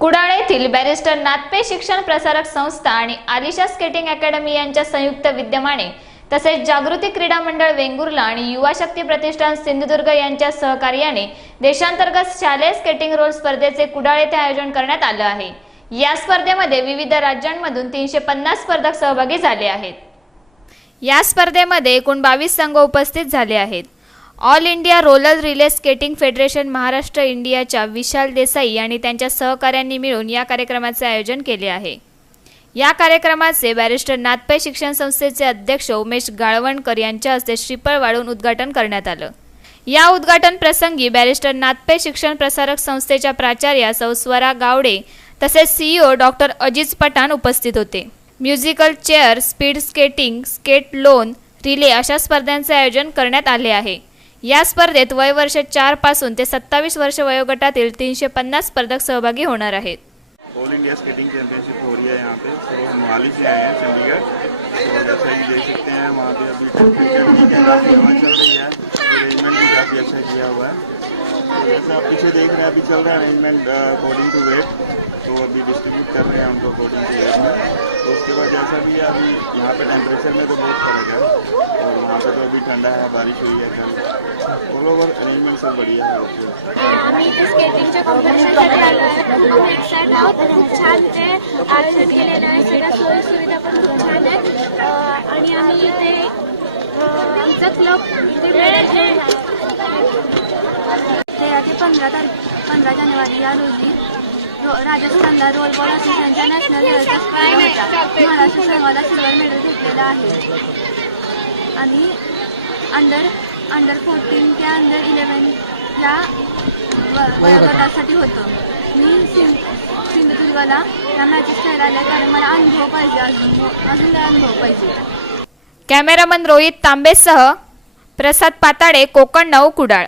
कुडाळ येथील बॅरिस्टर नाथपे शिक्षण प्रसारक संस्था आणि आलिशा स्केटिंग अकॅडमी यांच्या संयुक्त विद्यमाने तसेच जागृती क्रीडा मंडळ वेंगुर्ला आणि युवा शक्ती प्रतिष्ठान सिंधुदुर्ग यांच्या सहकार्याने देशांतर्गत शालेय स्केटिंग रोल स्पर्धेचे कुडाळ येथे आयोजन करण्यात आले आहे। या स्पर्धेमध्ये विविध राज्यांमधून 350 स्पर्धक सहभागी झाले आहेत। या स्पर्धेमध्ये एकूण 22 संघ उपस्थित झाले आहेत। All India roller relay skating federation Maharashtra इंडियाच्या विशाल देसाई आणि त्यांच्या सहकाऱ्यांनी मिळून या कार्यक्रमाचे आयोजन केले आहे। या कार्यक्रमाचे बॅरिस्टर नाथपे शिक्षण संस्थेचे अध्यक्ष उमेश गाळवणकर यांच्या हस्ते श्रीफळ वाढून उद्घाटन करण्यात आलं। या उद्घाटन प्रसंगी बॅरिस्टर नाथपे शिक्षण प्रसारक संस्थेच्या प्राचार्या सौ स्वरा गावडे तसेच सीईओ डॉक्टर अजिज पठाण उपस्थित होते। Musical chair, speed skating, skate लोन, रिले अशा स्पर्धांचे आयोजन करण्यात आले आहे। या स्पर्धेत वय वर्ष 4 पासून ते 27 वर्ष वयोगटातील 350 स्पर्धक सहभागी होणार आहेत। ऑल इंडिया स्केटिंग चैंपियनशिप हो रही है यहाँ पे, सब मोहाली से आए हैं चंडीगढ़। तो जैसा कि देख सकते हैं वहाँ पे अभी टेम्परेचर की काफ़ी हवा चल रही है, अरेंजमेंट भी काफ़ी अच्छा किया हुआ है। तो जैसा आप पीछे देख रहे हैं अभी चल रहा है अरेंजमेंट अकॉर्डिंग टू वेट, तो अभी डिस्ट्रीब्यूट कर रहे हैं उनको अकॉर्डिंग टू वेट में। तो उसके बाद जैसा भी है अभी यहाँ पे टेम्परेचर में तो बहुत फर्क है और वहाँ पे तो अभी ठंडा है, बारिश हुई है कल। ऑल ओवर अरेंजमेंट सब बढ़िया है। आम्ही इथे स्केटिंगच्या कॉम्पिटिशनसाठी आलो आहे। एक्साइट आहोत, खूप छान ते आयोजन केलेलं आहे, सगळ्या सोयी सुविधा पण खूप छान आहेत आणि आम्ही इथे आमचा क्लब ते 15 जानेवारी या रोजी राजस्थानला रोल बॉल असोसिएशनच्या नॅशनल लेवलचा स्पर्धा होता। महाराष्ट्र संघाला सिल्वर मेडल घेतलेलं आहे आणि अंडर 14 ते अंडर 11 या वयोगटासाठी होतं। मी सिंधुदुर्गला या मॅचेस खेळायला आल्या कारण मला अनुभव पाहिजे, अजून अनुभव पाहिजे। कॅमेरामन रोहित तांबेसह प्रसाद पाताडे, कोकण 9 कुडाळ।